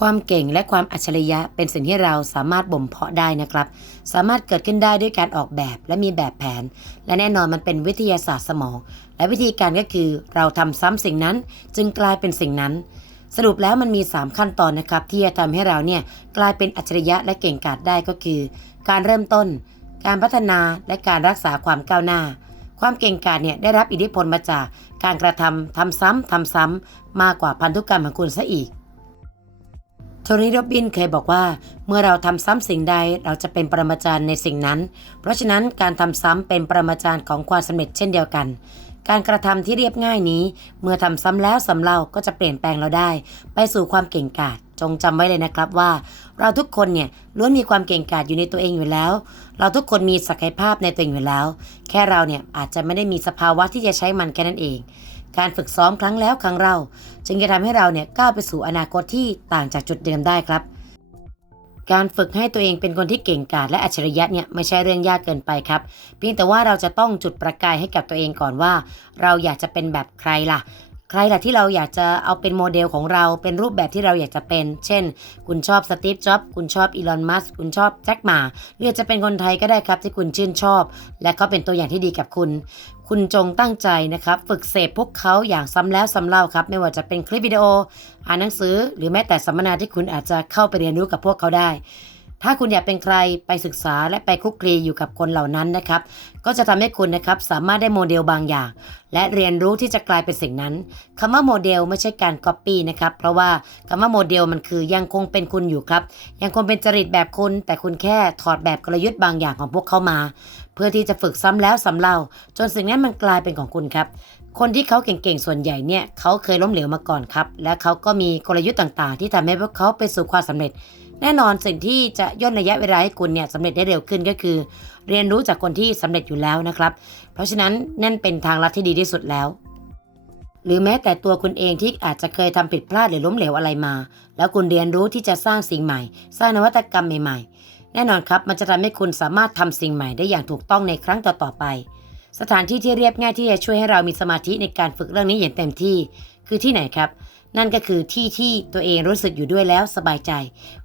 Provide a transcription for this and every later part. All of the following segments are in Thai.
ความเก่งและความอัจฉริยะเป็นสิ่งที่เราสามารถบ่มเพาะได้นะครับ สามารถเกิดขึ้นได้ด้วยการออกแบบและมีแบบแผน และแน่นอนมันเป็นวิทยาศาสตร์สมอง และวิธีการก็คือเราทำซ้ำสิ่งนั้น จึงกลายเป็นสิ่งนั้น สรุปแล้วมันมี 3 ขั้นตอนนะครับ ที่จะทำให้เราเนี่ยกลายเป็นอัจฉริยะและเก่งกาจได้ก็คือ การเริ่มต้น การพัฒนาและการรักษาความก้าวหน้าความเก่งกาจเนี่ยได้รับอิทธิพลมาจากการกระทำทำซ้ำทำซ้ำมากกว่าพันธุกรรมของคุณซะอีก โทนี่โรบินเคยบอกว่า เมื่อเราทำซ้ำสิ่งใดเราจะเป็นปรมาจารย์ในสิ่งนั้น เพราะฉะนั้นการทำซ้ำเป็นปรมาจารย์ของความสำเร็จเช่นเดียวกัน การกระทำที่เรียบง่ายนี้ เมื่อทำซ้ำแล้วซ้ำเล่าก็จะเปลี่ยนแปลงเราได้ ไปสู่ความเก่งกาจจงจำไว้เลยนะครับว่า เราทุกคนเนี่ยล้วนมีความเก่งกาจอยู่ในตัวเองอยู่แล้ว เราทุกคนมีศักยภาพในตัวเองอยู่แล้ว แค่เราเนี่ยอาจจะไม่ได้มีสภาวะที่จะใช้มันแค่นั้นเอง การฝึกซ้อมครั้งแล้วครั้งเล่าจึงจะทำให้เราเนี่ยก้าวไปสู่อนาคตที่ต่างจากจุดเดิมได้ครับ การฝึกให้ตัวเองเป็นคนที่เก่งกาจและอัจฉริยะเนี่ยไม่ใช่เรื่องยากเกินไปครับ เพียงแต่ว่าเราจะต้องจุดประกายให้กับตัวเองก่อนว่า เราอยากจะเป็นแบบใครล่ะใครล่ะที่เราอยากจะเอาเป็นโมเดลของเราเป็นรูปแบบที่เราอยากจะเป็น เช่น คุณชอบสตีฟ จ็อบคุณชอบอีลอน มัสคุณชอบแจ็คหมาหรือจะเป็นคนไทยก็ได้ครับที่คุณชื่นชอบ และเขาเป็นตัวอย่างที่ดีกับคุณ คุณจงตั้งใจนะครับ ฝึกเสพพวกเขาอย่างซ้ำแล้วซ้ำเล่าครับ ไม่ว่าจะเป็นคลิปวิดีโอ อ่านหนังสือ หรือแม้แต่สัมมนาที่คุณอาจจะเข้าไปเรียนรู้กับพวกเขาได้ ถ้าคุณอยากเป็นใครไปศึกษาและไปคลุกคลีอยู่กับคนเหล่านั้นนะครับ ก็จะทำให้คุณนะครับสามารถได้โมเดลบางอย่าง และเรียนรู้ที่จะกลายเป็นสิ่งนั้นคำว่าโมเดลไม่ใช่การก๊อปปี้นะครับ เพราะว่าคำว่าโมเดลมันคือยังคงเป็นคุณอยู่ครับ ยังคงเป็นจริตแบบคุณ แต่คุณแค่ถอดแบบกลยุทธ์บางอย่างของพวกเขามา เพื่อที่จะฝึกซ้ำแล้วซ้ำเล่าจนสิ่งนั้นมันกลายเป็นของคุณครับ คนที่เขาเก่งๆส่วนใหญ่เนี่ยเขาเคยล้มเหลวมาก่อนครับ และเขาก็มีกลยุทธ์ต่างๆ ที่ทำให้พวกเขาไปสู่ความสำเร็จ แน่นอนสิ่งที่จะย่นระยะเวลาให้คุณเนี่ยสำเร็จได้เร็วขึ้นก็คือ เรียนรู้จากคนที่สำเร็จอยู่แล้วนะครับ เพราะฉะนั้นนั่นเป็นทางลัดที่ดีที่สุดแล้วหรือแม้แต่ตัวคุณเองที่อาจจะเคยทำผิดพลาดหรือล้มเหลวอะไรมา แล้วคุณเรียนรู้ที่จะสร้างสิ่งใหม่ สร้างนวัตกรรมใหม่ๆ แน่นอนครับมันจะทำให้คุณสามารถทำสิ่งใหม่ได้อย่างถูกต้องในครั้งต่อๆไป สถานที่ที่เรียบง่ายที่จะช่วยให้เรามีสมาธิในการฝึกเรื่องนี้อย่างเต็มที่ คือที่ไหนครับ นั่นก็คือที่ที่ตัวเองรู้สึกอยู่ด้วยแล้วสบายใจ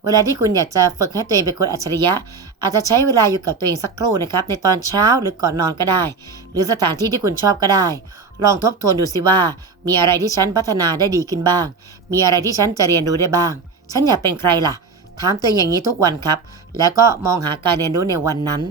เวลาที่คุณอยากจะฝึกให้ตัวเองเป็นคนอัจฉริยะ อาจจะใช้เวลาอยู่กับตัวเองสักครู่นะครับในตอนเช้าหรือก่อนนอนก็ได้ หรือสถานที่ที่คุณชอบก็ได้ ลองทบทวนดูสิว่า มีอะไรที่ฉันพัฒนาได้ดีขึ้นบ้าง มีอะไรที่ฉันจะเรียนรู้ได้บ้าง ฉันอยากเป็นใครล่ะ ถามตัวเองอย่างนี้ทุกวันครับ แล้วก็มองหาการเรียนรู้ในวันนั้น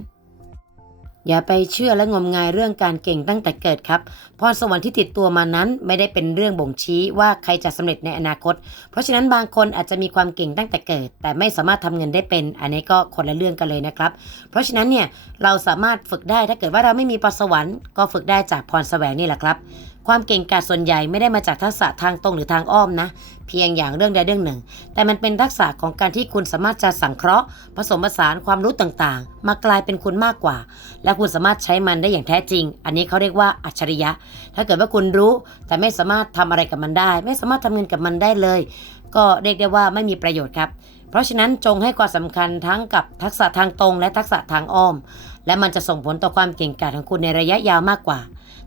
อย่าไปเชื่อและงมงายเรื่องการเก่งตั้งแต่เกิดครับพรสวรรค์ที่ติดตัวมานั้นไม่ได้เป็นเรื่องบ่งชี้ว่าใครจะสำเร็จในอนาคต เพราะฉะนั้นบางคนอาจจะมีความเก่งตั้งแต่เกิด แต่ไม่สามารถทำเงินได้เป็น อันนี้ก็คนละเรื่องกันเลยนะครับ เพราะฉะนั้นเนี่ยเราสามารถฝึกได้ถ้าเกิดว่าเราไม่มีพรสวรรค์ก็ฝึกได้จากพรแสวงนี่แหละครับ ความเก่งกาจส่วนใหญ่ไม่ได้มาจากทักษะทางตรงหรือทางอ้อมนะ เพียงอย่างเรื่องใดเรื่องหนึ่ง แต่มันเป็นทักษะของการที่คุณสามารถจะสังเคราะห์ ผสมผสานความรู้ต่างๆ มากลายเป็นคุณมากกว่า และคุณสามารถใช้มันได้อย่างแท้จริง อันนี้เขาเรียกว่าอัจฉริยะ ถ้าเกิดว่าคุณรู้แต่ไม่สามารถทำอะไรกับมันได้ ไม่สามารถทำเงินกับมันได้เลย ก็เรียกได้ว่าไม่มีประโยชน์ครับเพราะฉะนั้นจงให้ความสำคัญทั้งกับทักษะทางตรงและทักษะทางอ้อม และมันจะส่งผลต่อความเก่งกาจของคุณในระยะยาวมากกว่า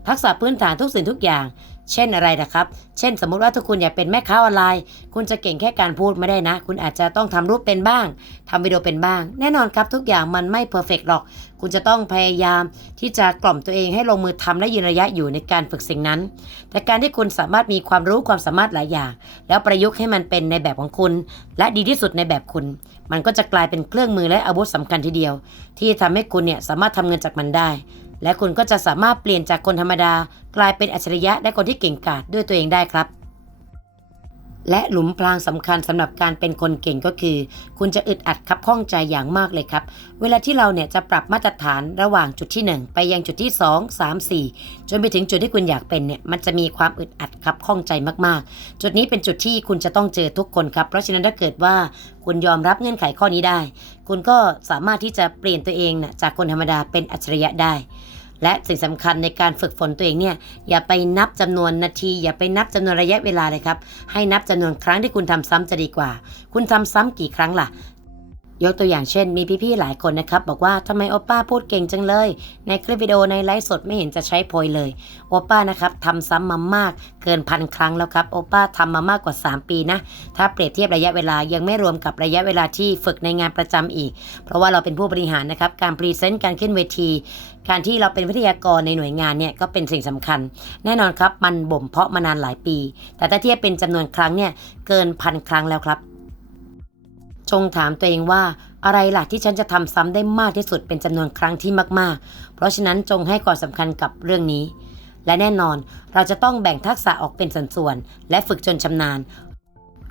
ทักษะพื้นฐานทุกสิ่งทุกอย่าง เช่นอะไรนะครับ เช่น สมมุติว่าถ้าคุณอยากเป็นแม่ค้าออนไลน์ คุณจะเก่งแค่การพูดไม่ได้นะ คุณอาจจะต้องทำรูปเป็นบ้างทำวิดีโอเป็นบ้าง แน่นอนครับทุกอย่างมันไม่เพอร์เฟกหรอก คุณจะต้องพยายามที่จะกล่อมตัวเองให้ลงมือทำและยืนระยะอยู่ในการฝึกสิ่งนั้น แต่การที่คุณสามารถมีความรู้ความสามารถหลายอย่าง แล้วประยุกต์ให้มันเป็นในแบบของคุณ และดีที่สุดในแบบคุณ มันก็จะกลายเป็นเครื่องมือและอาวุธสำคัญทีเดียว ที่ทำให้คุณเนี่ยสามารถทำเงินจากมันได้ และคุณก็จะสามารถเปลี่ยนจากคนธรรมดา กลายเป็นอัจฉริยะและคนที่เก่งกาจด้วยตัวเองได้ครับ และหลุมพรางสำคัญสำหรับการเป็นคนเก่งก็คือ คุณจะอึดอัดคับข้องใจอย่างมากเลยครับ เวลาที่เราเนี่ยจะปรับมาตรฐานระหว่างจุดที่ 1 ไปยังจุดที่ 2 3 4 จนไปถึงจุดที่คุณอยากเป็นเนี่ยมันจะมีความอึดอัดคับข้องใจมากๆ จุดนี้เป็นจุดที่คุณจะต้องเจอทุกคนครับเพราะฉะนั้นถ้าเกิดว่าคุณยอมรับเงื่อนไขข้อนี้ได้ คุณก็สามารถที่จะเปลี่ยนตัวเองนะจากคนธรรมดาเป็นอัจฉริยะได้ และสิ่งสำคัญในการฝึกฝนตัวเองเนี่ยอย่าไปนับจำนวนนาที อย่าไปนับจำนวนระยะเวลาเลยครับ ให้นับจำนวนครั้งที่คุณทำซ้ำจะดีกว่า คุณทำซ้ำกี่ครั้งล่ะ ยกตัวอย่างเช่น มีพี่ๆหลายคนนะครับ บอกว่าทำไมโอป้าพูดเก่งจังเลย ในคลิปวิดีโอในไลฟ์สดไม่เห็นจะใช้โพยเลยโอป้านะครับทำซ้ำมามากเกินพันครั้งแล้วครับโอป้าทำมามากกว่า 3 ปีนะ ถ้าเปรียบเทียบระยะเวลายังไม่รวมกับระยะเวลาที่ฝึกในงานประจำอีก เพราะว่าเราเป็นผู้บริหารนะครับการพรีเซนต์การขึ้นเวที การที่เราเป็นวิทยากรในหน่วยงานเนี่ยก็เป็นสิ่งสำคัญ แน่นอนครับมันบ่มเพาะมานานหลายปี แต่ถ้าเทียบเป็นจำนวนครั้งเนี่ยเกินพันครั้งแล้วครับ จงถามตัวเองว่าอะไรล่ะที่ฉันจะทำซ้ำได้มากที่สุดเป็นจำนวนครั้งที่มากๆ เพราะฉะนั้นจงให้ความสำคัญกับเรื่องนี้ และแน่นอนเราจะต้องแบ่งทักษะออกเป็นส่วนๆและฝึกจนชำนาญ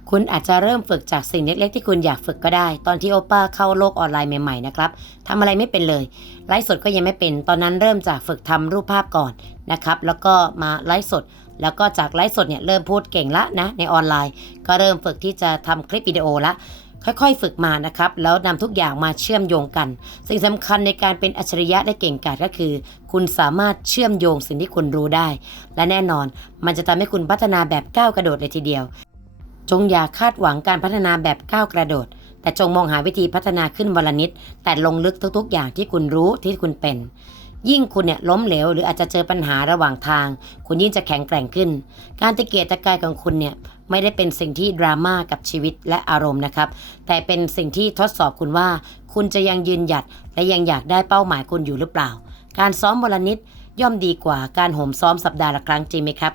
คุณอาจจะเริ่มฝึกจากสิ่งเล็กๆที่คุณอยากฝึกก็ได้ ตอนที่โอป้าเข้าโลกออนไลน์ใหม่ๆนะครับทำอะไรไม่เป็นเลย ไลฟ์สดก็ยังไม่เป็น ตอนนั้นเริ่มจากฝึกทำรูปภาพก่อนนะครับ แล้วก็มาไลฟ์สดแล้วก็จากไลฟ์สดเนี่ยเริ่มพูดเก่งละนะในออนไลน์ ก็เริ่มฝึกที่จะทำคลิปวิดีโอละ ค่อยๆ ฝึกมานะครับ แล้วนำทุกอย่างมาเชื่อมโยงกัน สิ่งสำคัญในการเป็นอัจฉริยะและเก่งกาจก็คือ คุณสามารถเชื่อมโยงสิ่งที่คุณรู้ได้ และแน่นอน มันจะทำให้คุณพัฒนาแบบก้าวกระโดดเลยทีเดียว จงอย่าคาดหวังการพัฒนาแบบก้าวกระโดด แต่จงมองหาวิธีพัฒนาขึ้นวันละนิด แต่ลงลึกทุกๆ อย่างที่คุณรู้ที่คุณเป็นยิ่งคุณเนี่ยล้มเหลวหรืออาจจะเจอปัญหาระหว่างทาง คุณยิ่งจะแข็งแกร่งขึ้น การตะเกียกตะกายของคุณเนี่ย ไม่ได้เป็นสิ่งที่ดราม่ากับชีวิตและอารมณ์นะครับ แต่เป็นสิ่งที่ทดสอบคุณว่า คุณจะยังยืนหยัดและยังอยากได้เป้าหมายคุณอยู่หรือเปล่า การซ้อมวันละนิดย่อมดีกว่าการโหมซ้อมสัปดาห์ละครั้งจริงไหมครับ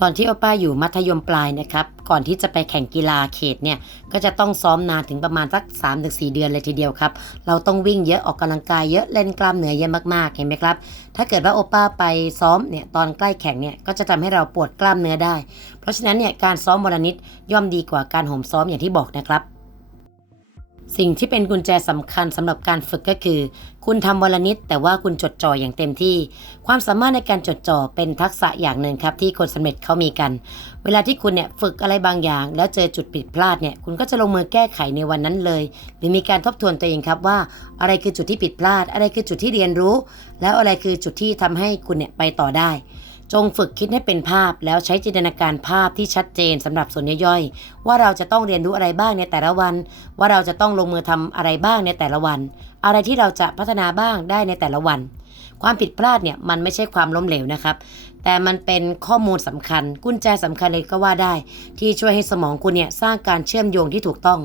ตอนที่โอป้าอยู่มัธยมปลายนะครับ ก่อนที่จะไปแข่งกีฬาเขตเนี่ย ก็จะต้องซ้อมนานถึงประมาณสัก 3-4 เดือนเลยทีเดียวครับ เราต้องวิ่งเยอะออกกำลังกายเยอะเล่นกล้ามเนื้อเยอะมากๆ เห็นไหมครับ ถ้าเกิดว่าโอป้าไปซ้อมเนี่ยตอนใกล้แข่งเนี่ยก็จะทำให้เราปวดกล้ามเนื้อได้ เพราะฉะนั้นเนี่ยการซ้อมวันละนิดย่อมดีกว่าการโหมซ้อมอย่างที่บอกนะครับสิ่งที่เป็นกุญแจสำคัญสำหรับการฝึกก็คือ คุณทำวันละนิด แต่ว่าคุณจดจ่ออย่างเต็มที่ ความสามารถในการจดจ่อเป็นทักษะอย่างหนึ่งครับที่คนสำเร็จเขามีกัน เวลาที่คุณเนี่ยฝึกอะไรบางอย่าง แล้วเจอจุดผิดพลาดเนี่ยคุณก็จะลงมือแก้ไขในวันนั้นเลย หรือมีการทบทวนตัวเองครับว่า อะไรคือจุดที่ผิดพลาด อะไรคือจุดที่เรียนรู้ แล้วอะไรคือจุดที่ทำให้คุณเนี่ยไปต่อได้ จงฝึกคิดให้เป็นภาพแล้วใช้จินตนาการภาพที่ชัดเจนสำหรับส่วนย่อยๆ ว่าเราจะต้องเรียนรู้อะไรบ้างในแต่ละวัน ว่าเราจะต้องลงมือทำอะไรบ้างในแต่ละวัน อะไรที่เราจะพัฒนาบ้างได้ในแต่ละวัน ความผิดพลาดเนี่ยมันไม่ใช่ความล้มเหลวนะครับ แต่มันเป็นข้อมูลสำคัญ กุญแจสำคัญเลยก็ว่าได้ ที่ช่วยให้สมองคุณเนี่ยสร้างการเชื่อมโยงที่ถูกต้อง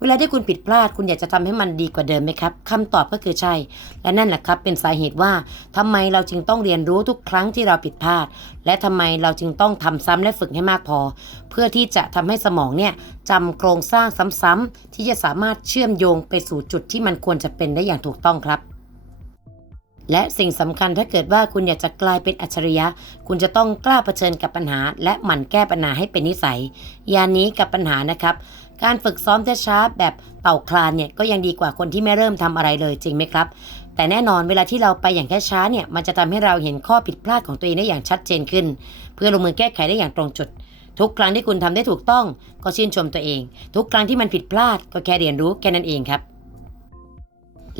เวลาที่คุณผิดพลาด คุณอยากจะทำให้มันดีกว่าเดิมไหมครับคำตอบก็คือใช่ และนั่นแหละครับเป็นสาเหตุว่าทำไมเราจึงต้องเรียนรู้ทุกครั้งที่เราผิดพลาด และทำไมเราจึงต้องทำซ้ำและฝึกให้มากพอ เพื่อที่จะทำให้สมองเนี่ยจำโครงสร้างซ้ำๆที่จะสามารถเชื่อมโยงไปสู่จุดที่มันควรจะเป็นได้อย่างถูกต้องครับ และสิ่งสำคัญถ้าเกิดว่าคุณอยากจะกลายเป็นอัจฉริยะ คุณจะต้องกล้าเผชิญกับปัญหา และหมั่นแก้ปัญหาให้เป็นนิสัย ยานี้กับปัญหานะครับ การฝึกซ้อมช้าๆแบบเต่าคลานเนี่ยก็ยังดีกว่าคนที่ไม่เริ่มทำอะไรเลยจริงไหมครับแต่แน่นอนเวลาที่เราไปอย่างแค่ช้าเนี่ยมันจะทำให้เราเห็นข้อผิดพลาดของตัวเองได้อย่างชัดเจนขึ้น เพื่อลงมือแก้ไขได้อย่างตรงจุด ทุกครั้งที่คุณทำได้ถูกต้อง ก็ชื่นชมตัวเอง ทุกครั้งที่มันผิดพลาดก็แค่เรียนรู้แค่นั้นเองครับ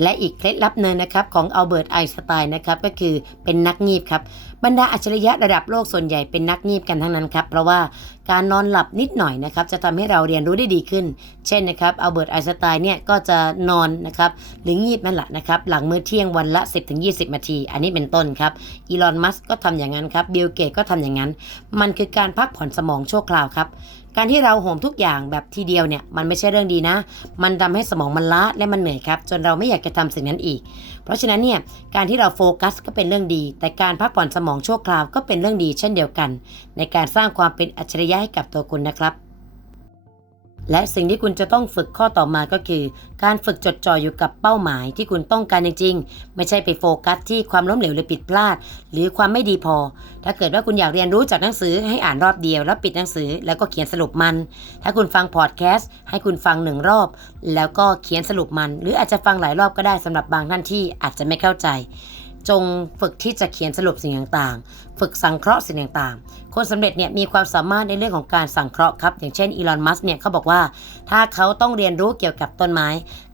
และอีกเคล็ดลับหนึ่งนะครับของอัลเบิร์ตไอน์สไตน์นะครับก็คือเป็นนักงีบครับบรรดาอัจฉริยะระดับโลกส่วนใหญ่เป็นนักงีบกันทั้งนั้นครับเพราะว่าการนอนหลับนิดหน่อยนะครับจะทำให้เราเรียนรู้ได้ดีขึ้น เช่นนะครับอัลเบิร์ตไอน์สไตน์เนี่ยก็จะนอนนะครับหรืองีบนั่นแหละนะครับหลังมื้อเที่ยงวันละ 10-20 นาที อันนี้เป็นต้นครับอีลอนมัสก์ก็ทำอย่างนั้นครับบิลเกตก็ทำอย่างนั้น มันคือการพักผ่อนสมองชั่วคราวครับ การที่เราโหมทุกอย่างแบบทีเดียวเนี่ยมันไม่ใช่เรื่องดีนะ มันทำให้สมองมันล้าและมันเหนื่อยครับ จนเราไม่อยากจะทำสิ่งนั้นอีก เพราะฉะนั้นเนี่ยการที่เราโฟกัสก็เป็นเรื่องดี แต่การพักผ่อนสมองชั่วคราวก็เป็นเรื่องดีเช่นเดียวกัน ในการสร้างความเป็นอัจฉริยะให้กับตัวคุณนะครับ และสิ่งที่คุณจะต้องฝึกข้อต่อมาก็คือ การฝึกจดจ่ออยู่กับเป้าหมายที่คุณต้องการจริงๆ ไม่ใช่ไปโฟกัสที่ความล้มเหลวหรือผิดพลาด หรือความไม่ดีพอ ถ้าเกิดว่าคุณอยากเรียนรู้จากหนังสือให้อ่านรอบเดียว แล้วปิดหนังสือแล้วก็เขียนสรุปมัน ถ้าคุณฟังพอดแคสต์ให้คุณฟังหนึ่งรอบ แล้วก็เขียนสรุปมัน หรืออาจจะฟังหลายรอบก็ได้สำหรับบางท่านที่อาจจะไม่เข้าใจ จงฝึกที่จะเขียนสรุปสิ่งต่างๆ ฝึกสังเคราะห์สิ่งต่างๆ คนสำเร็จเนี่ยมีความสามารถในเรื่องของการสังเคราะห์ครับ อย่างเช่นอีลอน มัสเนี่ยเขาบอกว่า ถ้าเขาต้องเรียนรู้เกี่ยวกับต้นไม้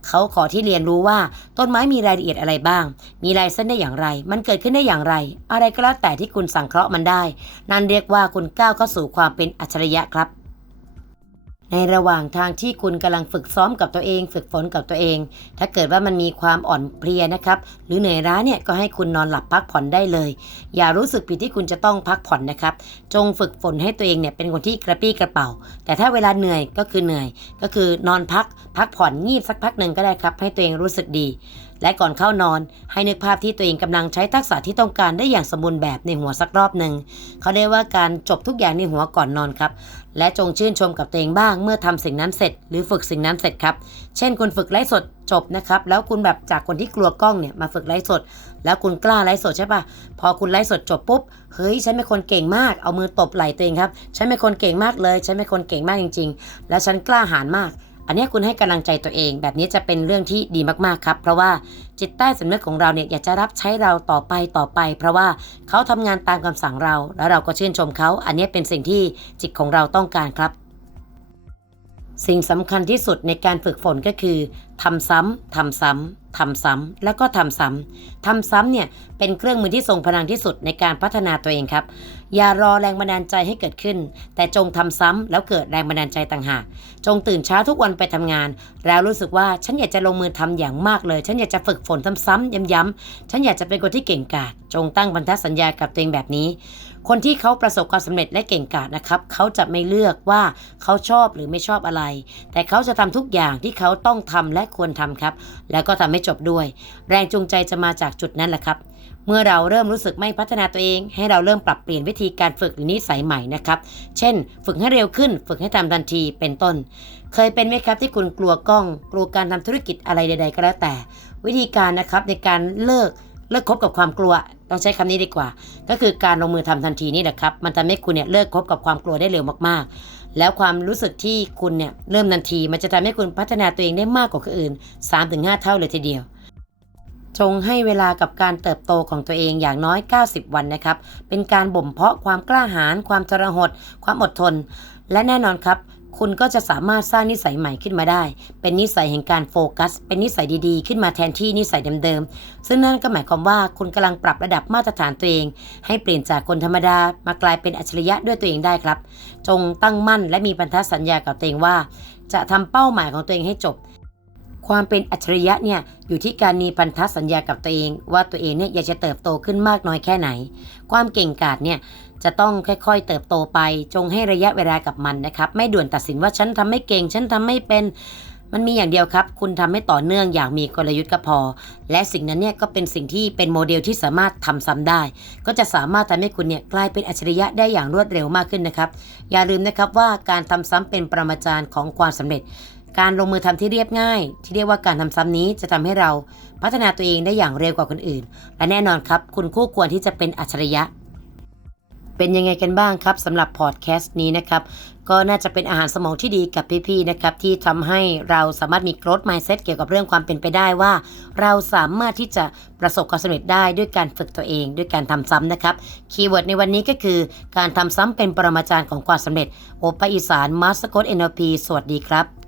เขาขอที่เรียนรู้ว่าต้นไม้มีรายละเอียดอะไรบ้าง มีลายเส้นได้อย่างไร มันเกิดขึ้นได้อย่างไร อะไรก็แล้วแต่ที่คุณสังเคราะห์มันได้ นั่นเรียกว่าคุณก้าวเข้าสู่ความเป็นอัจฉริยะครับ ในระหว่างทางที่คุณกำลังฝึกซ้อมกับตัวเอง ฝึกฝนกับตัวเอง ถ้าเกิดว่ามันมีความอ่อนเพลียนะครับ หรือเหนื่อยล้าเนี่ยก็ให้คุณนอนหลับพักผ่อนได้เลย อย่ารู้สึกผิดที่คุณจะต้องพักผ่อนนะครับ จงฝึกฝนให้ตัวเองเนี่ยเป็นคนที่กระปี้กระเป๋า แต่ถ้าเวลาเหนื่อยก็คือเหนื่อย ก็คือนอนพักพักผ่อนงีบสักพักหนึ่งก็ได้ครับ ให้ตัวเองรู้สึกดี และก่อนเข้านอน ให้นึกภาพที่ตัวเองกำลังใช้ทักษะที่ต้องการได้อย่างสมบูรณ์แบบในหัวสักรอบหนึ่งเขาเรียกว่าการจบทุกอย่างในหัวก่อนนอนครับ และจงชื่นชมกับตัวเองบ้าง เมื่อทำสิ่งนั้นเสร็จ หรือฝึกสิ่งนั้นเสร็จครับ เช่นคุณฝึกไลฟ์สดจบนะครับแล้วคุณแบบจากคนที่กลัวกล้องเนี่ยมาฝึกไลฟ์สด แล้วคุณกล้าไลฟ์สดใช่ปะพอคุณไลฟ์สดจบปุ๊บเฮ้ยฉันเป็นคนเก่งมากเอามือตบไหล่ตัวเองครับฉันเป็นคนเก่งมากเลยฉันเป็นคนเก่งมากจริง ๆ และฉันกล้าหาญมาก อันนี้คุณให้กำลังใจตัวเอง แบบนี้จะเป็นเรื่องที่ดีมากๆครับ เพราะว่าจิตใต้สำนึกของเราเนี่ยอยากจะรับใช้เราต่อไปต่อไป เพราะว่าเขาทำงานตามคำสั่งเรา แล้วเราก็ชื่นชมเขา อันนี้เป็นสิ่งที่จิตของเราต้องการครับ สิ่งสำคัญที่สุดในการฝึกฝนก็คือ ทำซ้ำทำซ้ำทำซ้ำแล้วก็ทำซ้ำทำซ้ำเนี่ยเป็นเครื่องมือที่ทรงพลังที่สุดในการพัฒนาตัวเองครับ อย่ารอแรงบันดาลใจให้เกิดขึ้น แต่จงทำซ้ำแล้วเกิดแรงบันดาลใจต่างหาก จงตื่นเช้าทุกวันไปทำงาน แล้วรู้สึกว่าฉันอยากจะลงมือทำอย่างมากเลย ฉันอยากจะฝึกฝนซ้ำๆย้ำๆฉันอยากจะเป็นคนที่เก่งกาจจงตั้งพันธสัญญากับตัวเองแบบนี้ คนที่เขาประสบความสำเร็จและเก่งกาจนะครับเขาจะไม่เลือกว่าเขาชอบหรือไม่ชอบอะไร แต่เขาจะทำทุกอย่างที่เขาต้องทำและควรทำครับ แล้วก็ทำให้จบด้วย แรงจูงใจจะมาจากจุดนั้นแหละครับ เมื่อเราเริ่มรู้สึกไม่พัฒนาตัวเอง ให้เราเริ่มปรับเปลี่ยนวิธีการฝึกหรือนิสัยใหม่นะครับ เช่น ฝึกให้เร็วขึ้น ฝึกให้ทำทันทีเป็นต้น เคยเป็นไหมครับที่คุณกลัวกล้อง กลัวการทำธุรกิจอะไรใด ๆ ก็แล้วแต่ วิธีการนะครับในการเลิก เลิกคบกับความกลัว ต้องใช้คำนี้ดีกว่า ก็คือการลงมือทำทันทีนี่แหละครับ มันทำให้คุณเนี่ยเลิกคบกับความกลัวได้เร็วมากๆ แล้วความรู้สึกที่คุณเนี่ยเริ่มทันที มันจะทำให้คุณพัฒนาตัวเองได้มากกว่าคนอื่น 3-5 เท่าเลยทีเดียว จงให้เวลากับการเติบโตของตัวเองอย่างน้อย 90 วันนะครับ เป็นการบ่มเพาะความกล้าหาญความทรหด ความอดทน และแน่นอนครับ คุณก็จะสามารถสร้างนิสัยใหม่ขึ้นมาได้ เป็นนิสัยแห่งการโฟกัส เป็นนิสัยดีๆ ขึ้นมาแทนที่นิสัยเดิมๆ ซึ่งนั่นก็หมายความว่าคุณกำลังปรับระดับมาตรฐานตัวเอง ให้เปลี่ยนจากคนธรรมดา มากลายเป็นอัจฉริยะด้วยตัวเองได้ครับ จงตั้งมั่นและมีพันธสัญญากับตัวเองว่า จะทำเป้าหมายของตัวเองให้จบ ความเป็นอัจฉริยะเนี่ยอยู่ที่การมีพันธสัญญากับตัวเอง ว่าตัวเองเนี่ยอยากจะเติบโตขึ้นมากน้อยแค่ไหน ความเก่งกาจเนี่ยจะต้องค่อยๆ เติบโตไป จงให้ระยะเวลากับมันนะครับ ไม่ด่วนตัดสินว่าฉันทำไม่เก่ง ฉันทำไม่เป็นมันมีอย่างเดียวครับ คุณทำให้ต่อเนื่องอย่างมีกลยุทธ์ก็พอ และสิ่งนั้นเนี่ยก็เป็นสิ่งที่เป็นโมเดลที่สามารถทำซ้ำได้ ก็จะสามารถทำให้คุณเนี่ยกลายเป็นอัจฉริยะได้อย่างรวดเร็วมากขึ้นนะครับ อย่าลืมนะครับว่าการทำซ้ำเป็นประมาจารย์ของความสำเร็จ การลงมือทำที่เรียบง่าย ที่เรียกว่าการทำซ้ำนี้จะทำให้เราพัฒนาตัวเองได้อย่างเร็วกว่าคนอื่น และแน่นอนครับ คุณคู่ควรที่จะเป็นอัจฉริยะ เป็นยังไงกันบ้างครับสำหรับพอดแคสต์นี้นะครับ ก็น่าจะเป็นอาหารสมองที่ดีกับพี่ๆนะครับ ที่ทำให้เราสามารถมี growth mindset เกี่ยวกับเรื่องความเป็นไปได้ว่า เราสามารถที่จะประสบความสำเร็จได้ด้วยการฝึกตัวเอง ด้วยการทำซ้ำนะครับคีย์เวิร์ดในวันนี้ก็คือ การทำซ้ำเป็นปรมาจารย์ของความสำเร็จโอปะอีสานมาสโกต NLP สวัสดีครับ